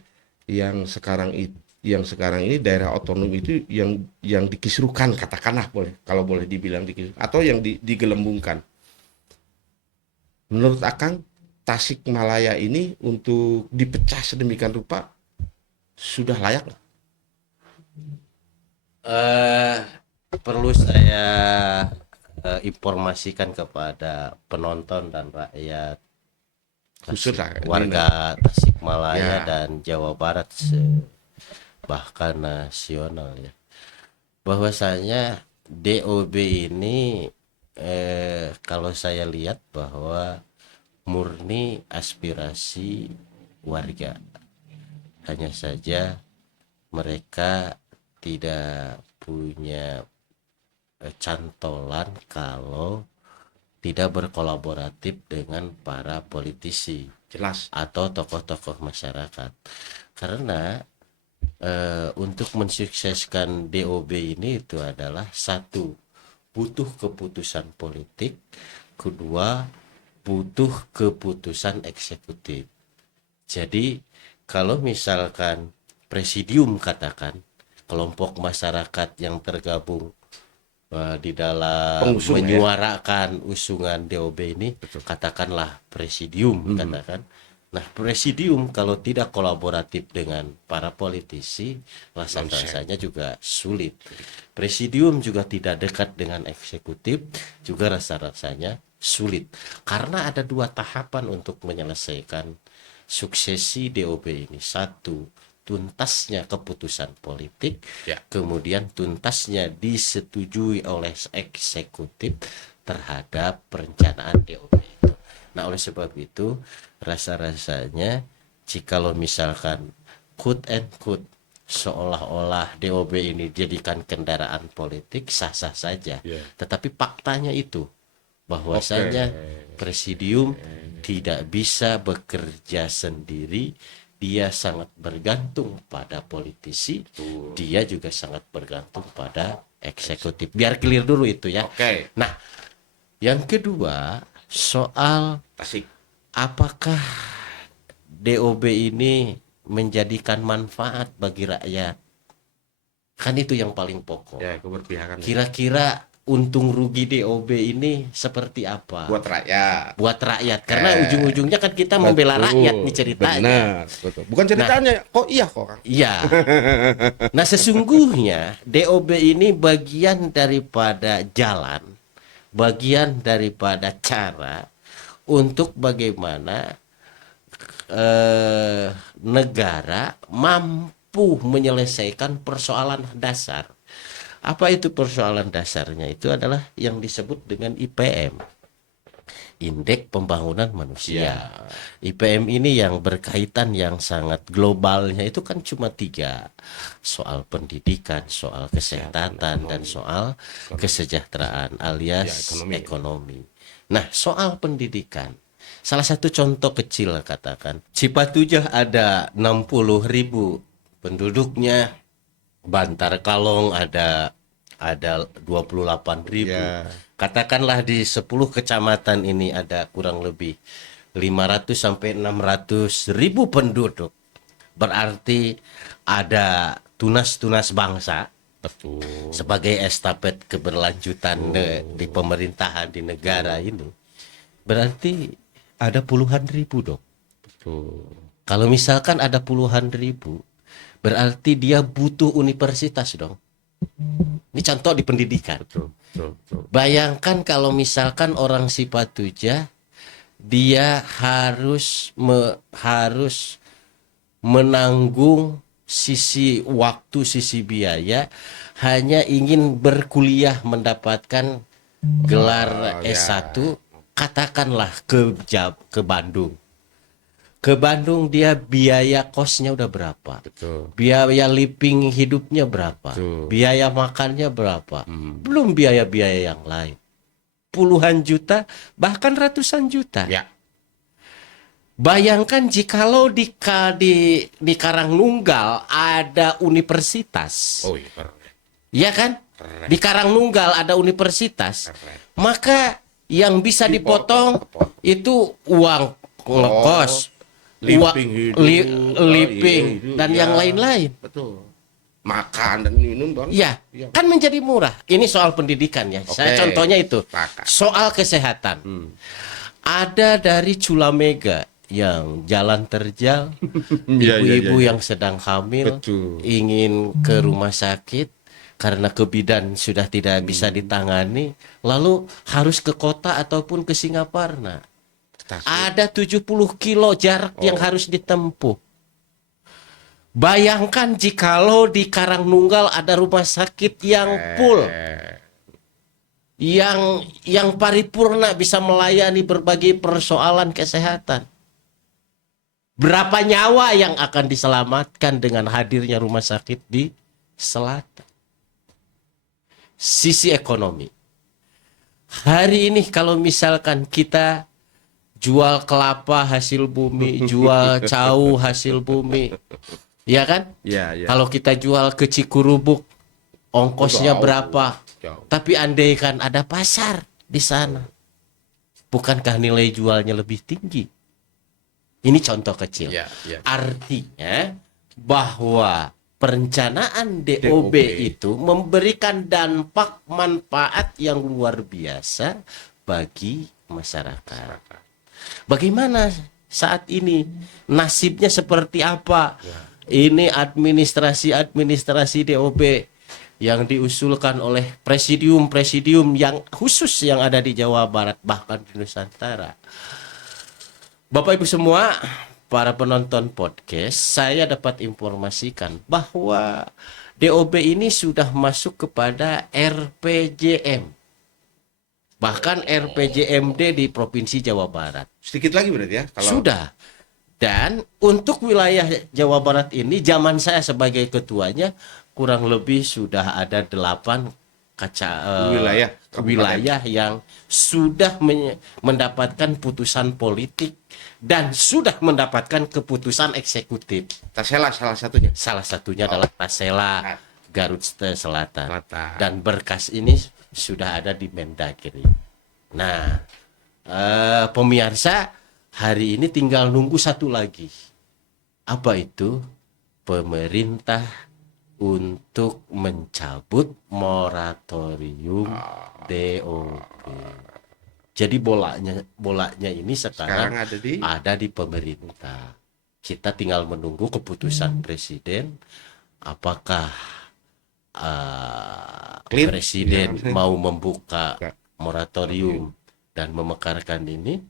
sekarang ini daerah otonom itu yang dikisruhkan, katakanlah, boleh kalau boleh dibilang dikisruhkan atau yang digelembungkan. Menurut Akang, Tasikmalaya ini untuk dipecah sedemikian rupa sudah layak nggak? Eh, Perlu saya informasikan kepada penonton dan rakyat Khususlah warga Tasikmalaya Ya. dan Jawa Barat bahkan nasional ya, bahwasanya DOB ini kalau saya lihat bahwa murni aspirasi warga, hanya saja mereka tidak punya cantolan kalau tidak berkolaboratif dengan para politisi Jelas. atau tokoh-tokoh masyarakat. Karena untuk mensukseskan DOB ini itu adalah satu, butuh keputusan politik, kedua butuh keputusan eksekutif. Jadi kalau misalkan presidium, katakan kelompok masyarakat yang tergabung di dalam Pengusung, menyuarakan usungan DOB ini, katakanlah presidium, katakan. Nah, presidium kalau tidak kolaboratif dengan para politisi, rasa-rasanya juga sulit. Presidium juga tidak dekat dengan eksekutif, juga rasa-rasanya sulit. Karena ada dua tahapan untuk menyelesaikan suksesi DOB ini. Satu, tuntasnya keputusan politik, Ya. kemudian tuntasnya disetujui oleh eksekutif terhadap perencanaan DOB itu. Nah, oleh sebab itu rasa-rasanya jikalau misalkan quote and quote seolah-olah DOB ini dijadikan kendaraan politik, sah-sah saja. Tetapi faktanya itu bahwasanya presidium tidak bisa bekerja sendiri, dia sangat bergantung pada politisi, dia juga sangat bergantung pada eksekutif. Biar clear dulu itu ya. Oke. Nah, yang kedua soal Tasik. apakah DOB ini menjadikan manfaat bagi rakyat? Kan itu yang paling pokok. Ya, keberpihakan. Kira-kira untung rugi DOB ini seperti apa Buat rakyat. buat rakyat? Karena ujung-ujungnya kan kita membela rakyat nih ceritanya. Benar, betul. Bukan ceritanya, kok iya kok Kang. Iya. Nah, sesungguhnya DOB ini bagian daripada jalan, bagian daripada cara untuk bagaimana negara mampu menyelesaikan persoalan dasar. Apa itu persoalan dasarnya? Itu adalah yang disebut dengan IPM, Indeks Pembangunan Manusia. IPM ini yang berkaitan yang sangat globalnya itu kan cuma 3. Soal pendidikan, soal kesehatan, dan soal kesejahteraan alias ekonomi. Nah, soal pendidikan, salah satu contoh kecil katakan, Cipatujah ada 60.000 penduduknya, Bantar Kalong ada 28.000. Katakanlah di 10 kecamatan ini ada kurang lebih 500 sampai 600.000 penduduk. Berarti ada tunas-tunas bangsa. Betul. Sebagai estafet keberlanjutan di pemerintahan di negara ini. Berarti ada puluhan ribu dong. Betul. Kalau misalkan ada puluhan ribu, berarti dia butuh universitas dong. Ini contoh di pendidikan. betul. Bayangkan kalau misalkan orang Sipatuja dia harus menanggung sisi waktu, sisi biaya, hanya ingin berkuliah mendapatkan gelar Ya. S1, katakanlah ke Bandung. Ke Bandung dia biaya kosnya udah berapa? Betul. Biaya living hidupnya berapa? Betul. Biaya makannya berapa? Belum biaya-biaya yang lain. Puluhan juta, bahkan ratusan juta. Ya. Bayangkan jikalau di Karangnunggal ada universitas. Oh iya, keren. Ya kan? Keren. Di Karangnunggal ada universitas. Keren. Maka yang bisa dipotong itu uang ngekos, Living hidup, living, hidup, dan yang lain-lain. Betul. Makan dan minum dong. Ya, kan menjadi murah. Ini soal pendidikan ya. Saya Oke. contohnya itu. Sepakat. Soal kesehatan. Ada dari Culamega yang jalan terjal, ibu-ibu yang sedang hamil, Betul. ingin ke rumah sakit karena kebidan sudah tidak bisa ditangani, lalu harus ke kota ataupun ke Singaparna. Ada 70 kilo jarak yang harus ditempuh. Bayangkan jikalau di Karangnunggal ada rumah sakit yang full, yang paripurna bisa melayani berbagai persoalan kesehatan. Berapa nyawa yang akan diselamatkan dengan hadirnya rumah sakit di selatan? Sisi ekonomi. Hari ini kalau misalkan kita jual kelapa hasil bumi, jual cau hasil bumi, ya kan? Ya. Kalau kita jual ke Cikurubuk, ongkosnya Jauh. berapa? Jauh. Tapi andai kan ada pasar di sana, bukankah nilai jualnya lebih tinggi? Ini contoh kecil. Ya. Artinya bahwa perencanaan DOB itu memberikan dampak manfaat yang luar biasa bagi masyarakat. Bagaimana saat ini? Nasibnya seperti apa? Ini administrasi DOB yang diusulkan oleh presidium yang khusus yang ada di Jawa Barat, bahkan di Nusantara. Bapak Ibu semua, para penonton podcast, saya dapat informasikan bahwa DOB ini sudah masuk kepada RPJM. Bahkan RPJMD di Provinsi Jawa Barat. Sedikit lagi berarti ya? Sudah. Dan untuk wilayah Jawa Barat ini, zaman saya sebagai ketuanya, kurang lebih sudah ada 8 wilayah yang sudah mendapatkan putusan politik dan sudah mendapatkan keputusan eksekutif. Tasela salah satunya. Salah satunya adalah Tasela, Garut Selatan. Selatan. Dan berkas ini sudah ada di Mendagri. Nah, pemirsa, hari ini tinggal nunggu satu lagi. Apa itu? Pemerintah untuk mencabut moratorium DOB. Jadi bolanya ini sekarang ada di pemerintah. Kita tinggal menunggu keputusan presiden. Apakah presiden mau membuka moratorium dan memekarkan ini,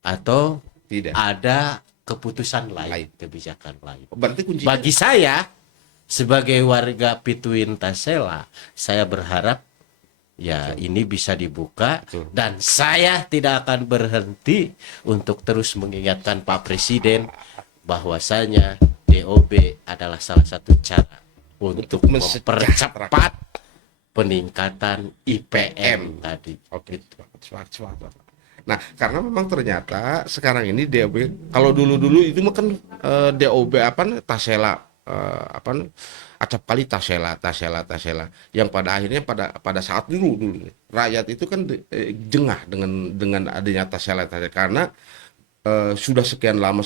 atau tidak ada keputusan lain, kebijakan lain. Berarti kuncinya, bagi saya sebagai warga Pituin Tasela, saya berharap ya ini bisa dibuka. Dan saya tidak akan berhenti untuk terus mengingatkan Pak Presiden bahwasanya DOB adalah salah satu cara untuk mempercepat peningkatan IPM tadi. Oke. Nah, karena memang ternyata sekarang ini DOB, kalau dulu itu kan DOB Tasela, acap kali Tasela, yang pada akhirnya pada saat dulu rakyat itu kan jengah dengan adanya Tasela karena sudah sekian lama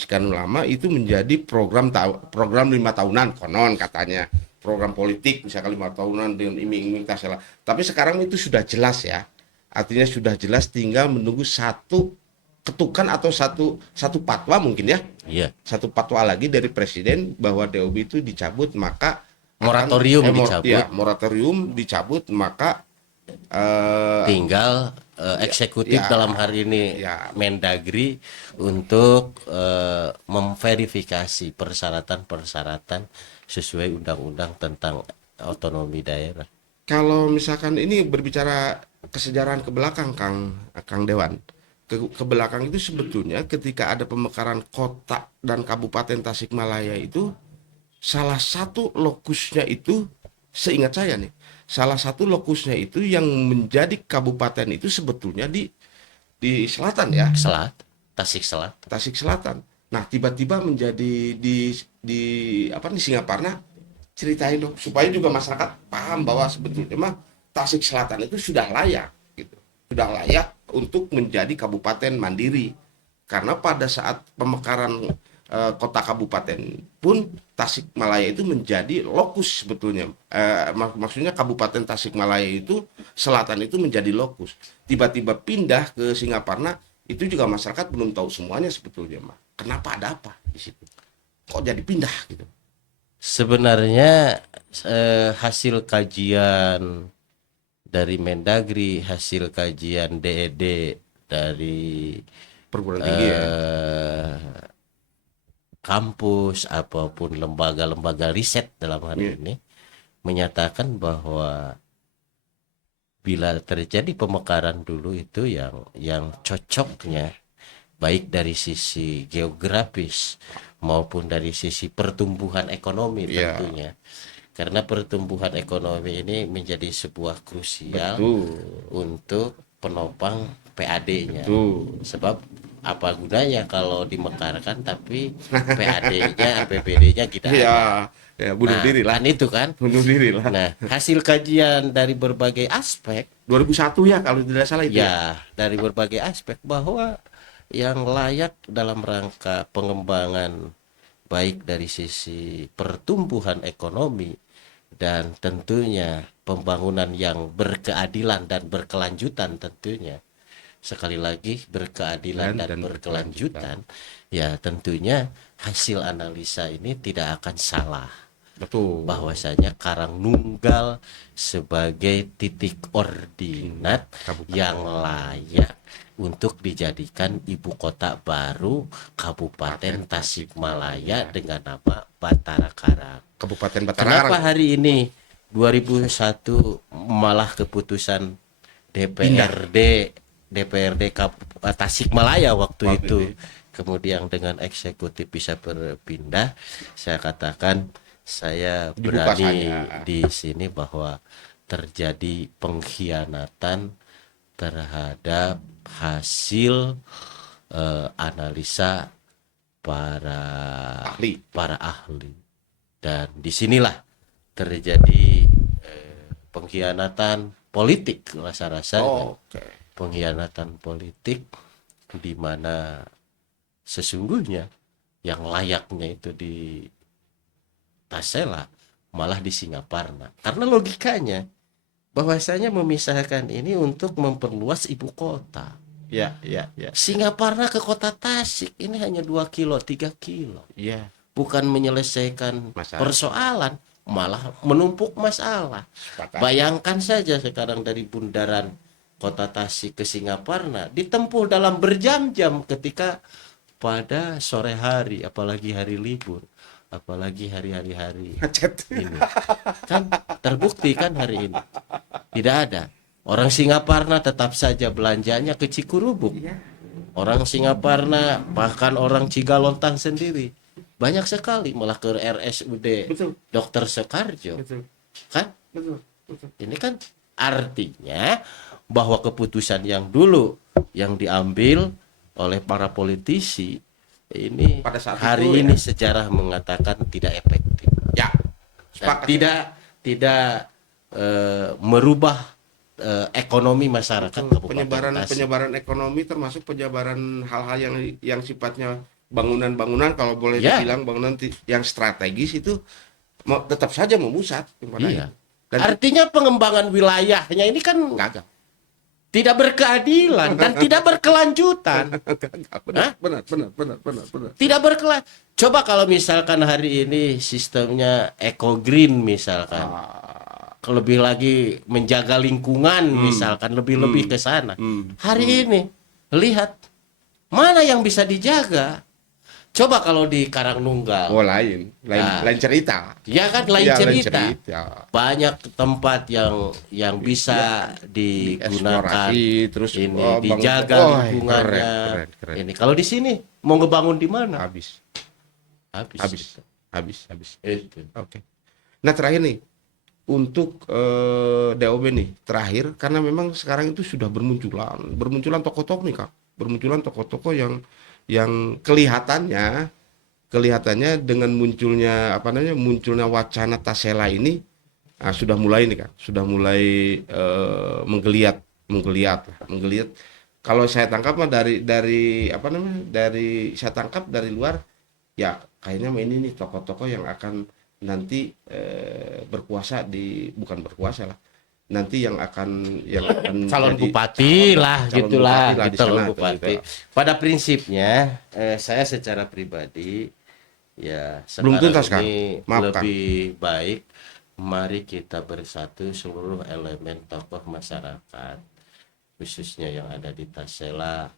itu menjadi program 5 tahunan konon katanya, program politik misalkan 5 tahunan dengan iming-iming Tasela. Tapi sekarang itu sudah jelas ya. Artinya sudah jelas, tinggal menunggu satu ketukan atau satu fatwa mungkin ya. Iya. Satu fatwa lagi dari presiden bahwa DOB itu dicabut, maka moratorium dicabut. Ya, moratorium dicabut, maka tinggal eksekutif ya, dalam hari ini ya. Mendagri untuk memverifikasi persyaratan-persyaratan sesuai undang-undang tentang otonomi daerah. Kalau misalkan ini berbicara kesejarahan ke belakang, Kang Dewan, ke belakang itu sebetulnya ketika ada pemekaran kota dan kabupaten Tasikmalaya itu salah satu lokusnya itu, seingat saya nih, salah satu lokusnya itu yang menjadi kabupaten itu sebetulnya di selatan ya, Tasik Selat. Tasik Selatan. Nah, tiba-tiba menjadi di apa nih, Singaparna. Ceritain dong supaya juga masyarakat paham bahwa sebetulnya mah Tasik Selatan itu sudah layak gitu. Sudah layak untuk menjadi kabupaten mandiri. Karena pada saat pemekaran kota kabupaten pun Tasikmalaya itu menjadi lokus sebetulnya. Maksudnya Kabupaten Tasikmalaya itu selatan itu menjadi lokus. Tiba-tiba pindah ke Singaparna, itu juga masyarakat belum tahu semuanya sebetulnya mah. Kenapa, ada apa di situ? Kok jadi pindah gitu? Sebenarnya hasil kajian dari Mendagri, hasil kajian DED dari Perguruan tinggi ya. kampus apapun lembaga-lembaga riset dalam hari ini menyatakan bahwa bila terjadi pemekaran dulu itu yang cocoknya baik dari sisi geografis maupun dari sisi pertumbuhan ekonomi tentunya. Karena pertumbuhan ekonomi ini menjadi sebuah krusial untuk penopang PAD-nya. Sebab apa gunanya kalau dimekarkan tapi PAD-nya, APBD-nya tidak ada. Ya, bunuh diri lah. Kan itu kan. Bunuh diri lah. Nah, hasil kajian dari berbagai aspek 2001 ya kalau tidak salah itu. Ya, dari berbagai aspek bahwa yang layak dalam rangka pengembangan baik dari sisi pertumbuhan ekonomi dan tentunya pembangunan yang berkeadilan dan berkelanjutan tentunya. Sekali lagi berkeadilan dan berkelanjutan, ya tentunya hasil analisa ini tidak akan salah. Betul. Bahwasanya Karangnunggal sebagai titik koordinat yang layak untuk dijadikan ibu kota baru Kabupaten Tasikmalaya dengan nama Batara Karang. Kabupaten Batara Kenapa Karang. hari ini 2001 malah keputusan DPRD Tasikmalaya waktu itu kemudian dengan eksekutif bisa berpindah? Saya katakan saya berani di sini bahwa terjadi pengkhianatan terhadap hasil analisa para ahli dan disinilah terjadi pengkhianatan politik rasa-rasanya. Pengkhianatan politik di mana sesungguhnya yang layaknya itu di Tasela malah di Singaparna. Karena logikanya bahwasanya memisahkan ini untuk memperluas ibu kota. Ya. Singaparna ke kota Tasik ini hanya 2 kilo, 3 kilo. Ya. Bukan menyelesaikan persoalan, malah menumpuk masalah. Bayangkan saja sekarang dari bundaran kota Tasik ke Singaparna ditempuh dalam berjam-jam ketika pada sore hari, apalagi hari libur. Apalagi hari-hari ini kan terbukti kan hari ini tidak ada orang Singaparna tetap saja belanjanya ke Cikurubuk. Orang Singaparna bahkan orang Cigalontang sendiri banyak sekali malah ke RSUD Dr. Soekarjo. Kan ini kan artinya bahwa keputusan yang dulu yang diambil oleh para politisi ini pada saat hari ini sejarah mengatakan tidak efektif. Dan tidak merubah ekonomi masyarakat penyebaran ekonomi, termasuk penyebaran hal-hal yang sifatnya bangunan-bangunan, kalau boleh dibilang bangunan yang strategis itu tetap saja memusat. Artinya pengembangan wilayahnya ini kan gagal. Tidak berkeadilan dan tidak berkelanjutan. Benar. Tidak berkelanjutan. Coba kalau misalkan hari ini sistemnya eco green misalkan. lebih lagi menjaga lingkungan misalkan lebih-lebih ke sana. Hari ini lihat mana yang bisa dijaga. Coba kalau di Karangnunggal. Oh, lain lain cerita. Ya kan lain Ya, lain cerita. cerita. Banyak tempat yang bisa digunakan, Eksplorasi terus ini bangun. dijaga Oh, lingkungannya. keren. Ini kalau di sini mau ngebangun di mana? Habis. Habis. Habis. Itu. Oke. Nah, terakhir nih untuk DOB nih, terakhir karena memang sekarang itu sudah bermunculan tokoh-tokoh nih Kak. Bermunculan tokoh-tokoh yang kelihatannya dengan munculnya wacana Tasela ini sudah mulai nih Kak, sudah mulai menggeliat. Kalau saya tangkap mah dari saya tangkap dari luar ya kayaknya ini nih tokoh-tokoh yang akan nanti berkuasa bukan berkuasa lah, nanti yang akan Calon jadi bupati lah calon gitulah, bupati lah di calon sana, bupati. gitu. Pada prinsipnya saya secara pribadi ya Belum sekarang tuntas Kang, ini maaf Kang. lebih baik mari kita bersatu seluruh elemen tokoh masyarakat khususnya yang ada di Tasela,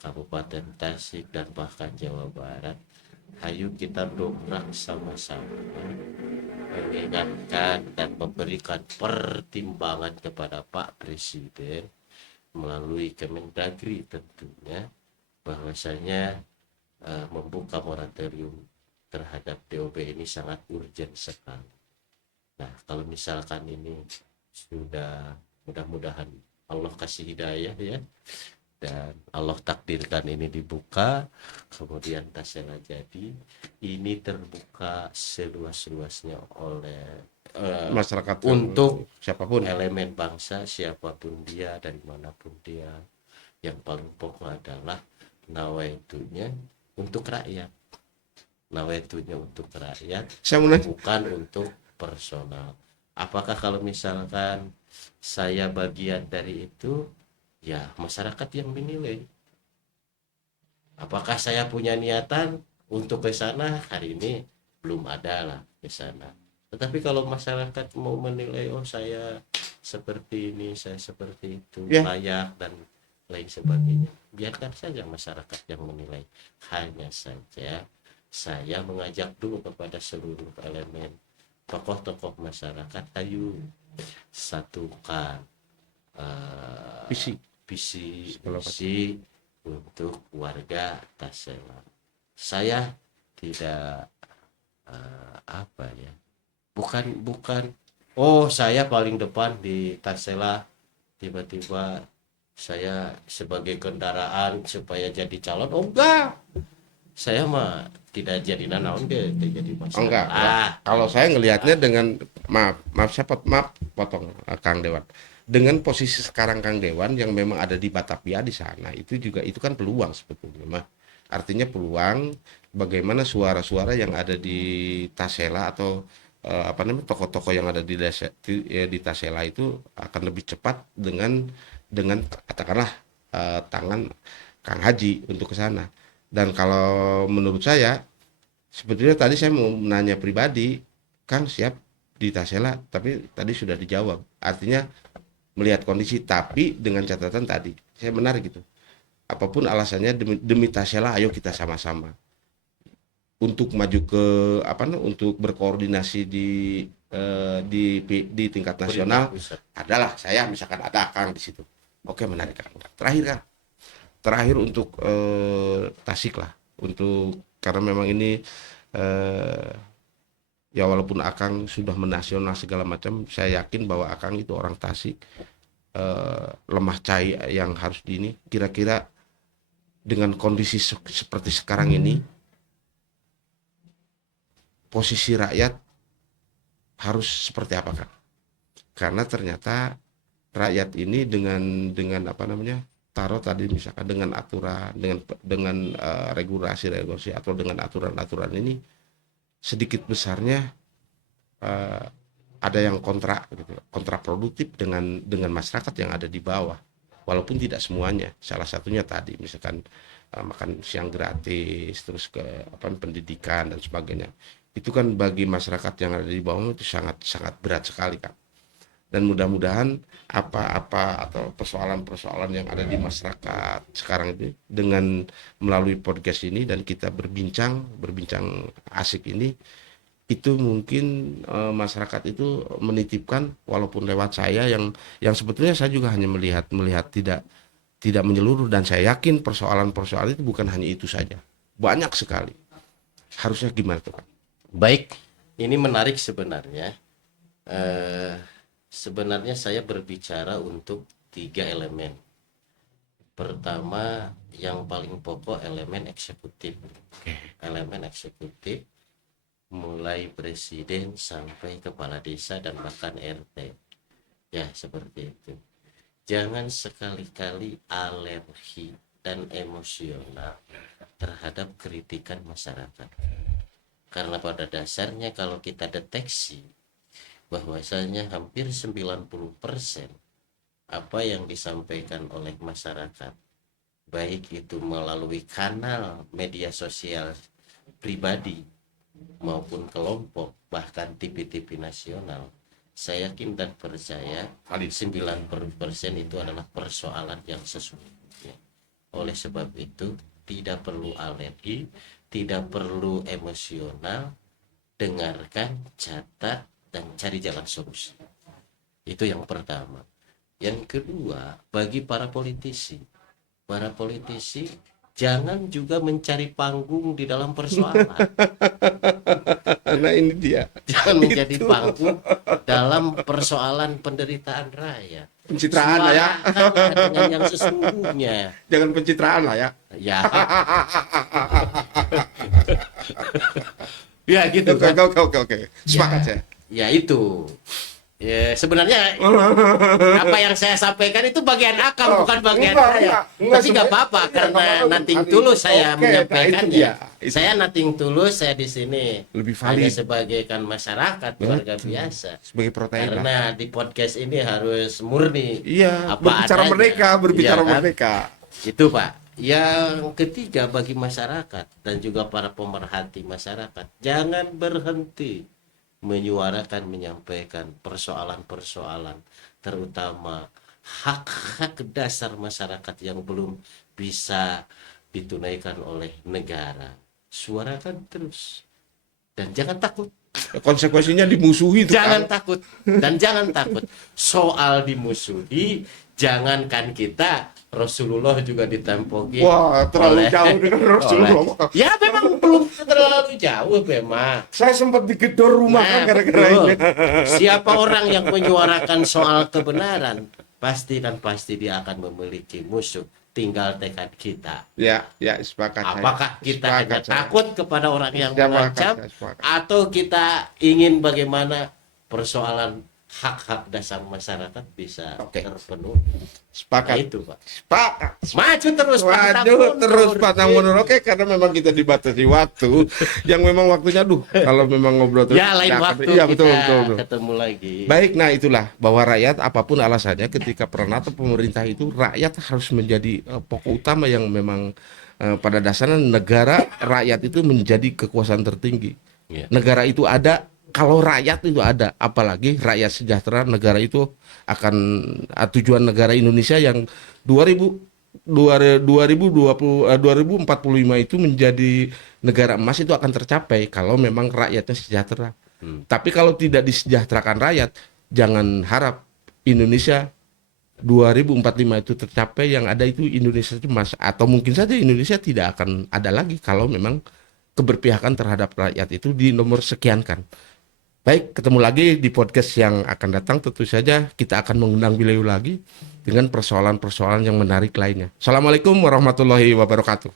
Kabupaten Tasik dan bahkan Jawa Barat. Ayo kita dobrak sama-sama mengingatkan dan memberikan pertimbangan kepada Pak Presiden melalui Kemendagri tentunya bahwasanya membuka moratorium terhadap DOB ini sangat urgent sekali. Nah, kalau misalkan ini sudah, mudah-mudahan Allah kasih hidayah ya, dan Allah takdirkan ini dibuka, kemudian Tasela jadi, ini terbuka seluas-luasnya oleh Masyarakat untuk siapapun. elemen bangsa siapapun dia dari manapun dia. Yang paling pokok adalah nawaitunya untuk rakyat, nawaitunya untuk rakyat, Saya mau nanya, bukan untuk personal. Apakah kalau misalkan saya bagian dari itu, ya masyarakat yang menilai. Apakah saya punya niatan untuk ke sana? Hari ini belum ada lah ke sana. Tetapi kalau masyarakat mau menilai, oh saya seperti ini, saya seperti itu, Ya. layak dan lain sebagainya, biarkan saja masyarakat yang menilai. Hanya saja saya mengajak dulu kepada seluruh elemen tokoh-tokoh masyarakat, ayo satukan visi. visi untuk warga Tasela. Saya tidak apa ya, bukan oh saya paling depan di Tasela, tiba-tiba saya sebagai kendaraan supaya jadi calon. Oh enggak, saya mah tidak jadi nanaon jadi masalah. Enggak. Kalau saya ngelihatnya dengan maaf potong Kang Dewan. Dengan posisi sekarang Kang Dewan yang memang ada di Batavia di sana, itu kan peluang sebetulnya mah. Artinya peluang bagaimana suara-suara yang ada di Tasela atau tokoh-tokoh yang ada di Tasela itu akan lebih cepat dengan katakanlah tangan Kang Haji untuk ke sana. Dan kalau menurut saya sebetulnya tadi saya mau nanya pribadi, Kang siap di Tasela, tapi tadi sudah dijawab. Artinya melihat kondisi, tapi dengan catatan tadi, saya menarik gitu. Apapun alasannya demi Tasela, ayo kita sama-sama untuk maju ke untuk berkoordinasi di tingkat nasional. Adalah saya misalkan ada Kang di situ. Oke, menarik Kang. Terakhir untuk Tasik lah, karena memang ini ya walaupun Akang sudah menasional segala macam, saya yakin bahwa Akang itu orang Tasik, lemah cai yang harus kira-kira dengan kondisi seperti sekarang ini, posisi rakyat harus seperti apa Kang? Karena ternyata rakyat ini dengan taruh tadi misalkan dengan aturan, dengan regulasi atau dengan aturan ini, sedikit besarnya ada yang kontraproduktif dengan masyarakat yang ada di bawah, walaupun tidak semuanya. Salah satunya tadi misalkan makan siang gratis, terus ke pendidikan dan sebagainya, itu kan bagi masyarakat yang ada di bawah itu sangat sangat berat sekali Kak. Dan mudah-mudahan apa-apa atau persoalan-persoalan yang ada di masyarakat sekarang ini dengan melalui podcast ini dan kita berbincang asik ini, itu mungkin masyarakat itu menitipkan walaupun lewat saya yang sebetulnya saya juga hanya melihat tidak menyeluruh, dan saya yakin persoalan-persoalan itu bukan hanya itu saja, banyak sekali. Harusnya gimana tuh Pak? Baik, ini menarik sebenarnya. Sebenarnya saya berbicara untuk 3 elemen. Pertama, yang paling pokok elemen eksekutif. Elemen eksekutif mulai presiden sampai kepala desa dan bahkan RT. Ya, seperti itu. Jangan sekali-kali alergi dan emosional terhadap kritikan masyarakat. Karena pada dasarnya kalau kita deteksi bahwasanya hampir 90% apa yang disampaikan oleh masyarakat, baik itu melalui kanal media sosial pribadi maupun kelompok, bahkan TV-TV nasional, saya yakin dan percaya 90% itu adalah persoalan yang sesungguhnya. Oleh sebab itu tidak perlu alergi, tidak perlu emosional, dengarkan, catat, dan cari jalan solusi. Itu yang pertama. Yang kedua, bagi para politisi jangan juga mencari panggung di dalam persoalan. Nah ini dia. Jangan menjadi panggung dalam persoalan penderitaan rakyat. Pencitraan lah ya. Suarakanlah dengan yang sesungguhnya. Jangan pencitraan lah ya. Ya. Ya gitu kan. Oke. Sepakat saya. Ya itu. Ya, sebenarnya apa yang saya sampaikan itu bagian akal, bukan bagian saya. Tapi nggak apa-apa karena nothing tulus saya menyampaikannya. Saya nothing tulus, saya di sini lebih hanya valid sebagai kan masyarakat warga biasa. sebagai protein. Karena di podcast ini harus murni. Iya, apa berbicara adanya. merdeka. Itu Pak. Yang ketiga, bagi masyarakat dan juga para pemerhati masyarakat, jangan berhenti menyuarakan, menyampaikan persoalan-persoalan, terutama hak-hak dasar masyarakat yang belum bisa ditunaikan oleh negara. Suarakan terus dan jangan takut. Konsekuensinya dimusuhi itu. Jangan takut dan jangan takut. Soal dimusuhi, jangankan kita, Rasulullah juga ditempoki. Wah, terlalu jauh dengan Rasulullah. Ya memang belum terlalu jauh memang. Saya sempat digedor rumah kan gara-gara ini. Siapa orang yang menyuarakan soal kebenaran, pasti dia akan memiliki musuh. Tinggal tekad kita. Ya, sepakat. Apakah kita hanya takut kepada orang yang Sepakat, mengancam, atau kita ingin bagaimana persoalan hak-hak dasar masyarakat bisa terpenuhi. Sepakat. Nah, itu Pak. Sepakat. Maju terus pantang mundur. Oke, karena memang kita dibatasi waktu yang memang waktunya kalau memang ngobrol terus. Ya lain waktu ya, kita betul. ketemu lagi. Baik, nah itulah bahwa rakyat apapun alasannya ketika peran atau pemerintah itu rakyat harus menjadi pokok utama yang memang pada dasarnya negara rakyat itu menjadi kekuasaan tertinggi. Ya. Negara itu ada kalau rakyat itu ada, apalagi rakyat sejahtera, negara itu akan tujuan negara Indonesia yang 2045 itu menjadi negara emas itu akan tercapai kalau memang rakyatnya sejahtera. Tapi kalau tidak disejahterakan rakyat, jangan harap Indonesia 2045 itu tercapai, yang ada itu Indonesia emas, atau mungkin saja Indonesia tidak akan ada lagi kalau memang keberpihakan terhadap rakyat itu di nomor sekiankan. Baik, ketemu lagi di podcast yang akan datang. Tentu saja kita akan mengundang beliau lagi dengan persoalan-persoalan yang menarik lainnya. Assalamualaikum warahmatullahi wabarakatuh.